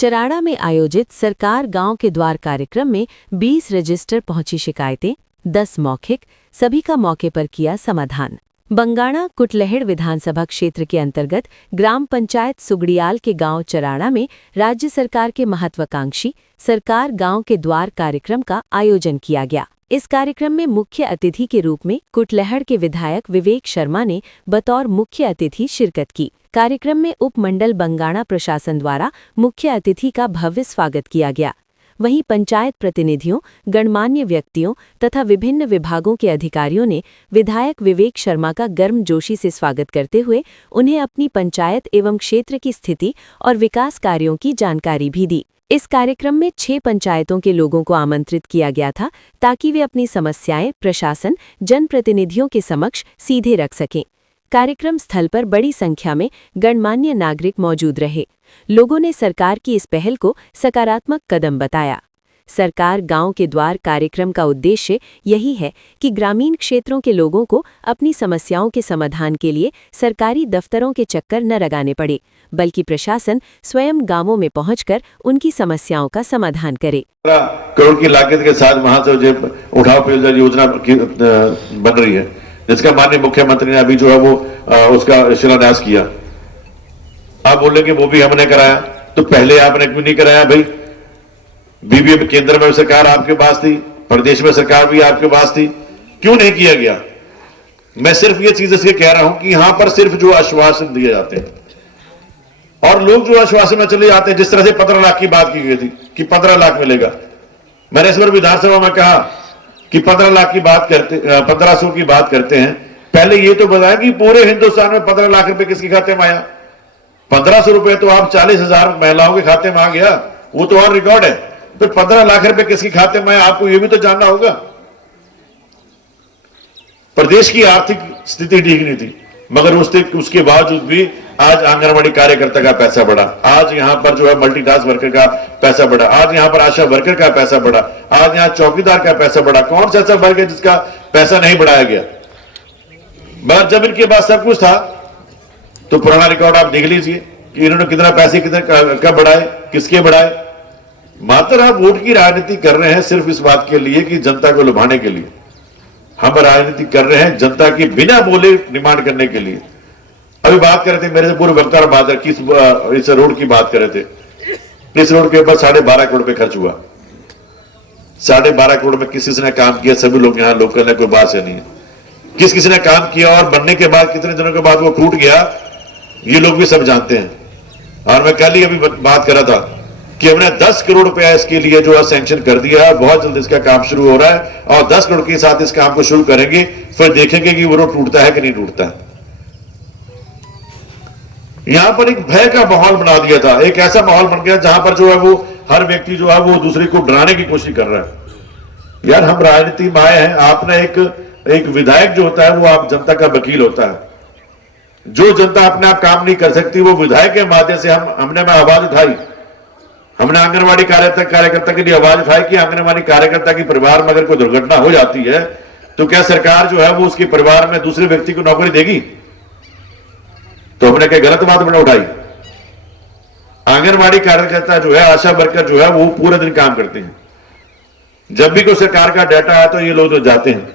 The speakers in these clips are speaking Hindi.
चराड़ा में आयोजित सरकार गांव के द्वार कार्यक्रम में 20 रजिस्टर पहुंची शिकायतें, 10 मौखिक, सभी का मौके पर किया समाधान। बंगाणा कुटलहड़ विधानसभा क्षेत्र के अंतर्गत ग्राम पंचायत सुगड़ियाल के गांव चराड़ा में राज्य सरकार के महत्वाकांक्षी सरकार गांव के द्वार कार्यक्रम का आयोजन किया गया। इस कार्यक्रम में मुख्य अतिथि के रूप में कुटलहड़ के विधायक विवेक शर्मा ने बतौर मुख्य अतिथि शिरकत की। कार्यक्रम में उपमंडल बंगाणा प्रशासन द्वारा मुख्य अतिथि का भव्य स्वागत किया गया। वहीं पंचायत प्रतिनिधियों, गणमान्य व्यक्तियों तथा विभिन्न विभागों के अधिकारियों ने विधायक विवेक शर्मा का गर्मजोशी से स्वागत करते हुए उन्हें अपनी पंचायत एवं क्षेत्र की स्थिति और विकास कार्यों की जानकारी भी दी। इस कार्यक्रम में 6 पंचायतों के लोगों को आमंत्रित किया गया था ताकि वे अपनी समस्याएं प्रशासन, जनप्रतिनिधियों के समक्ष सीधे रख सकें। कार्यक्रम स्थल पर बड़ी संख्या में गणमान्य नागरिक मौजूद रहे। लोगों ने सरकार की इस पहल को सकारात्मक कदम बताया। सरकार गांव के द्वार कार्यक्रम का उद्देश्य यही है कि ग्रामीण क्षेत्रों के लोगों को अपनी समस्याओं के समाधान के लिए सरकारी दफ्तरों के चक्कर न लगाने पड़े, बल्कि प्रशासन स्वयं गांवों में पहुंचकर उनकी समस्याओं का समाधान करे। करोड़ की लागत के साथ वहां से जो उठाव पेयजल योजना बन रही है, जिसका माननीय मुख्यमंत्री ने अभी जो है वो उसका शिलान्यास किया। आप बोलेंगे वो भी हमने कराया, तो पहले आपने क्यों नहीं कराया भाई? बीबीएम केंद्र में सरकार आपके पास थी, प्रदेश में सरकार भी आपके पास थी, क्यों नहीं किया गया? मैं सिर्फ ये चीज इसलिए कह रहा हूं कि यहां पर सिर्फ जो आश्वासन दिए जाते हैं और लोग जो आश्वासन में चले जाते हैं, जिस तरह से 15 लाख की बात की गई थी कि 15 लाख मिलेगा। मैंने इस बार विधानसभा में कहा कि 15 लाख की बात करते, 1500 की बात करते हैं। पहले ये तो बताया कि पूरे हिंदुस्तान में 15 लाख रुपए किसके खाते में आया? 1500 रुपए तो आप 40,000 महिलाओं के खाते में आ गया, वो तो और रिकॉर्ड है। तो 15 लाख रुपए किसके खाते में आया, आपको ये भी तो जानना होगा। प्रदेश की आर्थिक स्थिति ठीक नहीं थी, मगर उसके बावजूद भी आज आंगनबाड़ी कार्यकर्ता का पैसा बढ़ा, आज यहां पर जो है मल्टीटास्क वर्कर का पैसा बढ़ा, आज यहां पर आशा वर्कर का पैसा बढ़ा, आज यहां चौकीदार का पैसा बढ़ा। कौन सा ऐसा वर्ग है जिसका पैसा नहीं बढ़ाया गया? मगर जब इनके पास सब कुछ था तो पुराना रिकॉर्ड आप देख लीजिए कि इन्होंने कितना पैसे कब बढ़ाए, किसके बढ़ाए। मात्र आप वोट की राजनीति कर रहे हैं सिर्फ इस बात के लिए कि जनता को लुभाने के लिए। हम राजनीति कर रहे हैं जनता की बिना बोले डिमांड करने के लिए। अभी बात कर रहे थे मेरे से पूर्व वक्ता बात की इस रोड की बात कर रहे थे। इस रोड के ऊपर 12.5 करोड़ रुपए खर्च हुआ। 12.5 करोड़ में किस किसी ने काम किया? सभी लोग यहाँ लोकल है, कोई बात से नहीं है। किस किसी ने काम किया और बनने के बाद कितने दिनों के बाद वो टूट गया, ये लोग भी सब जानते हैं। और मैं कल ही अभी बात कर रहा था कि हमने 10 करोड़ रुपया इसके लिए जो है सैंक्शन कर दिया। बहुत जल्द इसका काम शुरू हो रहा है और 10 करोड़ के साथ इस काम को शुरू करेंगे, फिर देखेंगे कि वो रोड टूटता है कि नहीं टूटता है। यहां पर एक भय का माहौल बना दिया था, एक ऐसा माहौल बन गया जहां पर जो है वो हर व्यक्ति जो है वो दूसरे को डराने की कोशिश कर रहा है। यार हम राजनीति में आए हैं, आपने एक विधायक जो होता है वो आप जनता का वकील होता है। जो जनता अपने आप काम नहीं कर सकती वो विधायक के माध्यम से हमने आवाज उठाई। हमने आंगनबाड़ी कार्यकर्ता के लिए आवाज उठाई कि आंगनबाड़ी कार्यकर्ता के परिवार में अगर कोई दुर्घटना हो जाती है तो क्या सरकार जो है वो उसके परिवार में दूसरे व्यक्ति को नौकरी देगी? तो हमने क्या गलत बात मैंने उठाई? आंगनबाड़ी कार्यकर्ता जो है, आशा वर्कर जो है वो पूरे दिन काम करते हैं। जब भी कोई सरकार का डाटा आया तो ये लोग तो जाते हैं।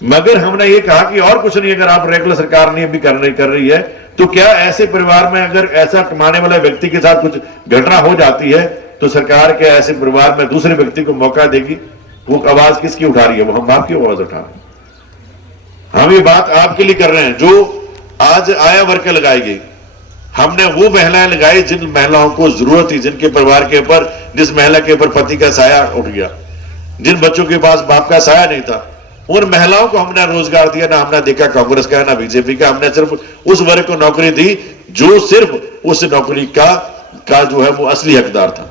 मगर हमने ये कहा कि और कुछ नहीं, अगर आप रेगुलर सरकार नहीं भी कर रही है तो क्या ऐसे परिवार में अगर ऐसा कमाने वाले व्यक्ति के साथ कुछ घटना हो जाती है तो सरकार क्या ऐसे परिवार में दूसरे व्यक्ति को मौका देगी? वो आवाज किसकी उठा रही है? वो हम आपकी आवाज उठा रहे हैं। हम ये बात आपके लिए कर रहे हैं। जो आज आया वर्कर लगाई गई, हमने वो महिलाएं लगाई जिन महिलाओं को जरूरत थी, जिनके परिवार के ऊपर, जिस महिला के ऊपर पति का साया उठ गया, जिन बच्चों के पास बाप का साया नहीं था, उन महिलाओं को हमने रोजगार दिया। ना हमने देखा कांग्रेस का ना बीजेपी का, हमने सिर्फ उस वर्ग को नौकरी दी जो सिर्फ उस नौकरी का जो है वो असली हकदार था।